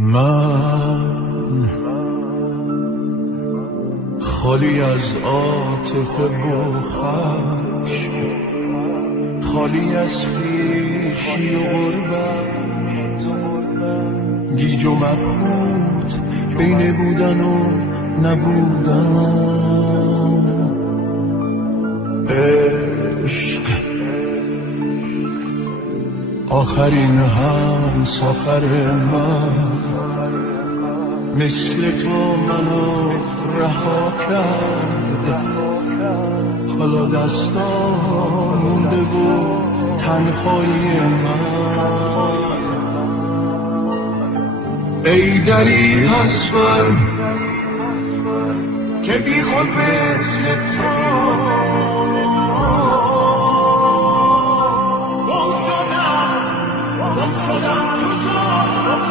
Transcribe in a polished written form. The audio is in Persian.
من خالی از عاطفه و خشم، خالی از خویشی و غربت، گیج و مبهوت بین بودن و نبودن. عشق آخرین همسفر من، مثل تو منو رها کرد. حالا دستا مونده و تنهایی من. ای دری از من که بی خود مثل تو گم شدم تو زلف